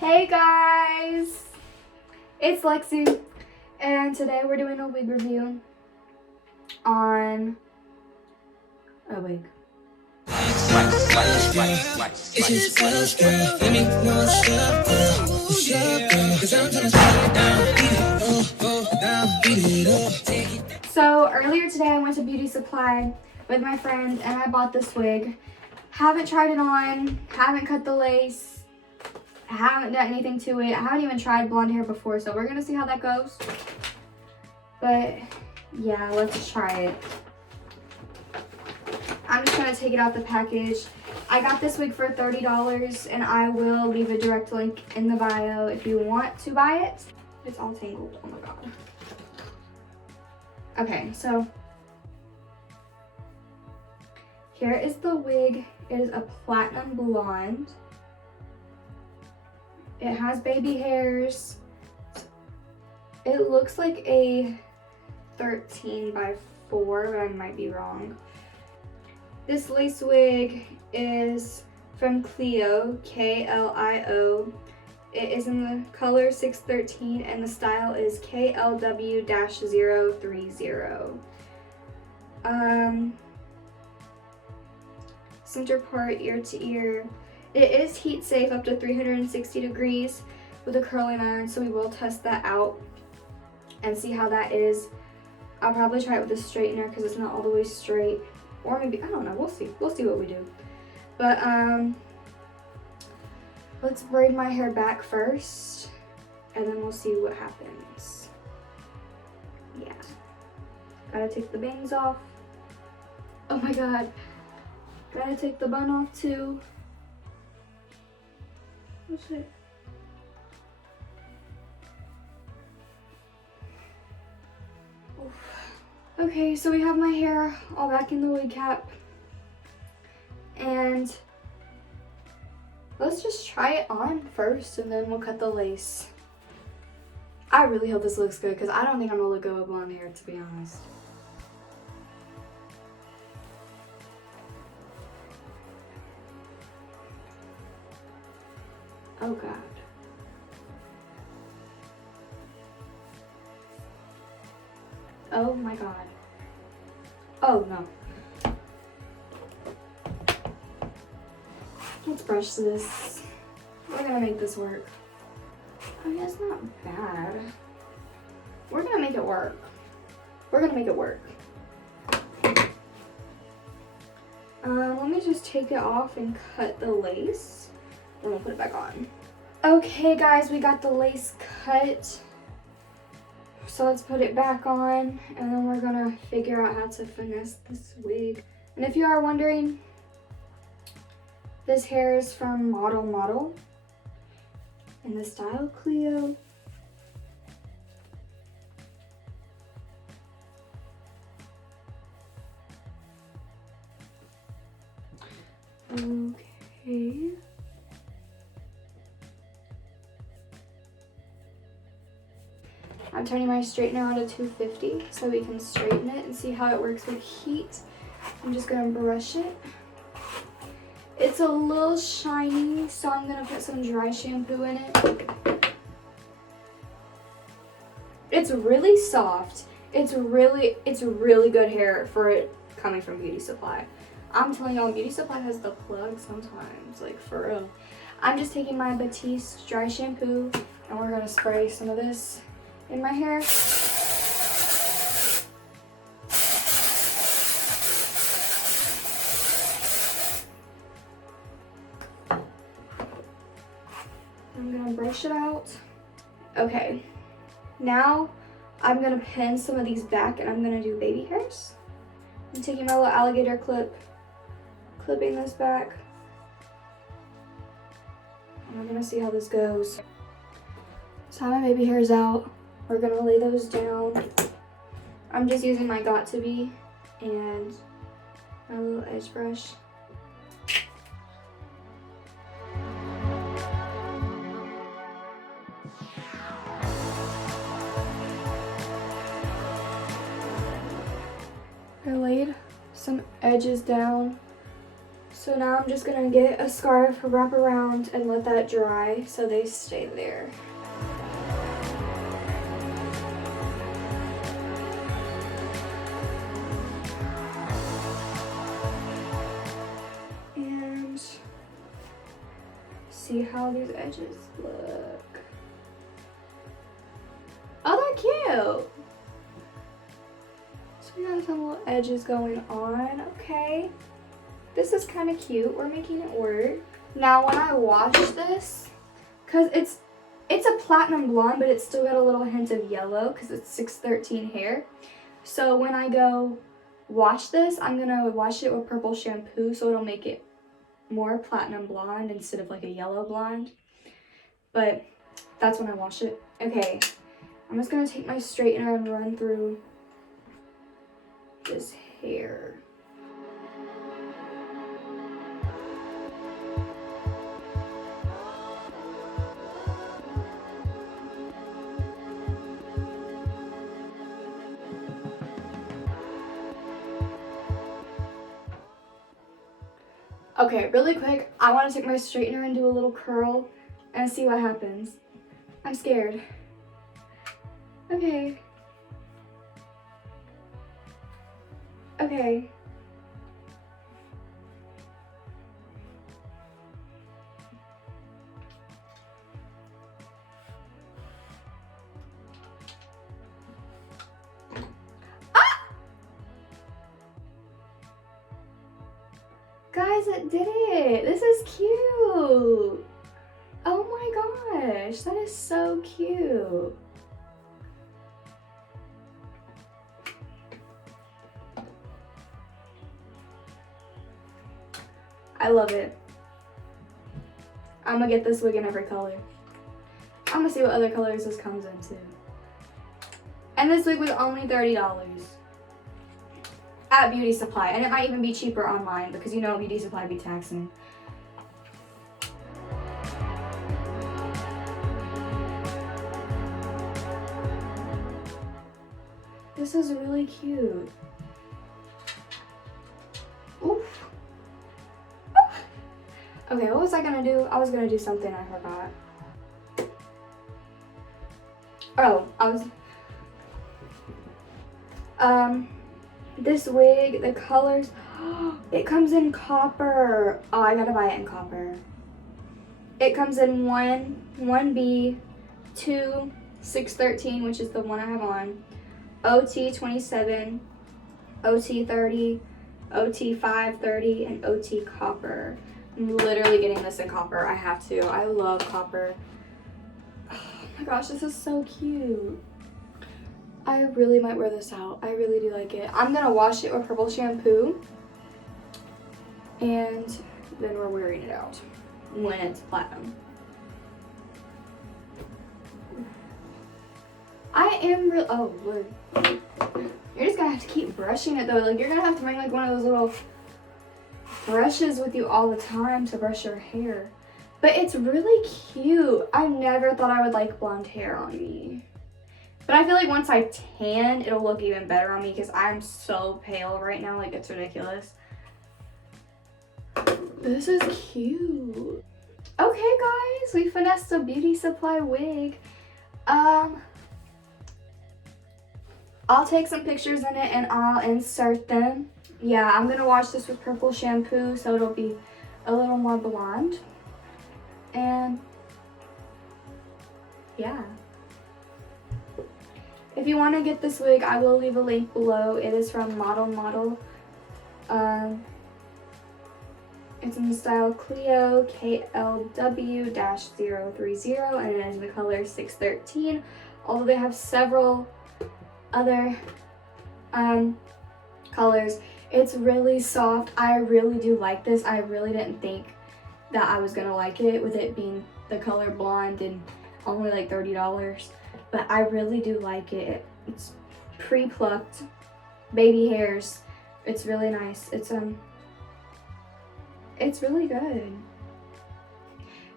Hey guys, it's Lexi, and today we're doing a wig review on a wig. So earlier today I went to Beauty Supply with my friend and I bought this wig. Haven't tried it on, haven't cut the lace, haven't done anything to it. I haven't even tried blonde hair before, so we're gonna see how that goes. But yeah, let's try it. I'm just gonna take it out the package. I got this wig for $30 and I will leave a direct link in the bio if you want to buy it. It's all tangled, oh my god. Okay, so here is the wig. It is a platinum blonde. It has baby hairs. It looks like a 13 by 4, but I might be wrong. This lace wig is from Klio, K-L-I-O. It is in the color 613 and the style is KLW-030. Center part ear to ear. It is heat safe up to 360 degrees with a curling iron, so we will test that out and see how that is. I'll probably try it with a straightener because it's not all the way straight. Or maybe, I don't know, we'll see. We'll see what we do. But let's braid my hair back first and then we'll see what happens. Yeah. Gotta take the bangs off. Oh my god. Gotta take the bun off too. Oh shit. Oof. Okay, so we have my hair all back in the wig cap. And let's just try it on first and then we'll cut the lace. I really hope this looks good because I don't think I'm gonna look good with blonde hair, to be honest. Oh god. Oh my god. Oh no. Let's brush this. We're gonna make this work. I mean, it's not bad. We're gonna make it work. We're gonna make it work. Let me just take it off and cut the lace. Then we'll put it back on. Okay guys, we got the lace cut. So let's put it back on and then we're gonna figure out how to finesse this wig. And if you are wondering, this hair is from Model in the style Klio. Okay. I'm turning my straightener on to 250 so we can straighten it and see how it works with heat. I'm just gonna brush it. It's a little shiny, so I'm gonna put some dry shampoo in it. It's really soft. It's really good hair for it coming from Beauty Supply. I'm telling y'all, Beauty Supply has the plug sometimes, like for real. I'm just taking my Batiste dry shampoo and we're gonna spray some of this in my hair. I'm gonna brush it out. Okay, now I'm gonna pin some of these back and I'm gonna do baby hairs. I'm taking my little alligator clip, clipping this back. And we're gonna see how this goes. So I have my baby hairs out. We're gonna lay those down. I'm just using my Got2b and my little edge brush. I laid some edges down So now I'm just gonna get a scarf, wrap around, and let that dry so they stay there. And see how these edges look. Oh, they're cute. So we got some little edges going on. Okay. This is kind of cute. We're making it work. Now when I wash this, because it's a platinum blonde, but it's still got a little hint of yellow because it's 613 hair. So when I go wash this, I'm going to wash it with purple shampoo so it'll make it more platinum blonde instead of like a yellow blonde. But that's when I wash it. Okay, I'm just going to take my straightener and run through this hair. Okay, really quick, I want to take my straightener and do a little curl and see what happens. I'm scared. Okay. Okay. Guys, it did it! This is cute! Oh my gosh, that is so cute! I love it. I'm gonna get this wig in every color. I'm gonna see what other colors this comes into. And this wig was only $30. At Beauty Supply, and it might even be cheaper online because you know Beauty Supply be taxing. This is really cute. Oof. Okay, what was I gonna do? I was gonna do something I forgot. Oh, this wig, the colors, it comes in copper. Oh, I gotta buy it in copper. It comes in 1B, 2, 613, which is the one I have on, OT 27, OT 30, OT 530, and OT copper. I'm literally getting this in copper. I have to. I love copper. Oh my gosh, this is so cute. I really might wear this out. I really do like it. I'm gonna wash it with purple shampoo, and then we're wearing it out when it's platinum. I am real. Oh Lord, you're just gonna have to keep brushing it though. Like you're gonna have to bring like one of those little brushes with you all the time to brush your hair. But it's really cute. I never thought I would like blonde hair on me. But I feel like once I tan, it'll look even better on me because I'm so pale right now. Like, it's ridiculous. This is cute. Okay, guys. We finessed a Beauty Supply wig. I'll take some pictures in it and I'll insert them. Yeah, I'm going to wash this with purple shampoo so it'll be a little more blonde. And, yeah. If you want to get this wig, I will leave a link below. It is from Model. It's in the style Klio KLW-030 and it is in the color 613. Although they have several other colors. It's really soft. I really do like this. I really didn't think that I was gonna like it with it being the color blonde and only like $30. But I really do like it. It's pre-plucked baby hairs. It's really nice. It's really good.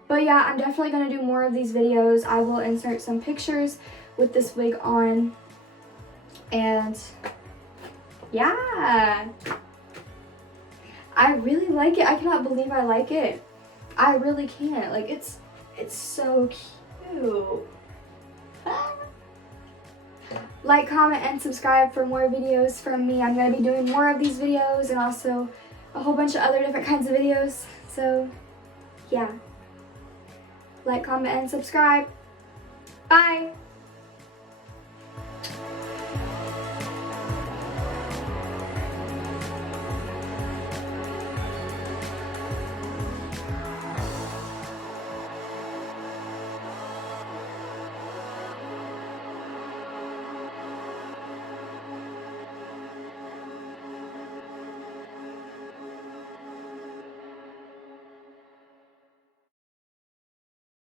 But yeah, I'm definitely gonna do more of these videos. I will insert some pictures with this wig on. And yeah. I really like it. I cannot believe I like it. I really can't. Like, it's so cute. Like, comment, and subscribe for more videos from me. I'm going to be doing more of these videos and also a whole bunch of other different kinds of videos. So, yeah. Like, comment, and subscribe. Bye!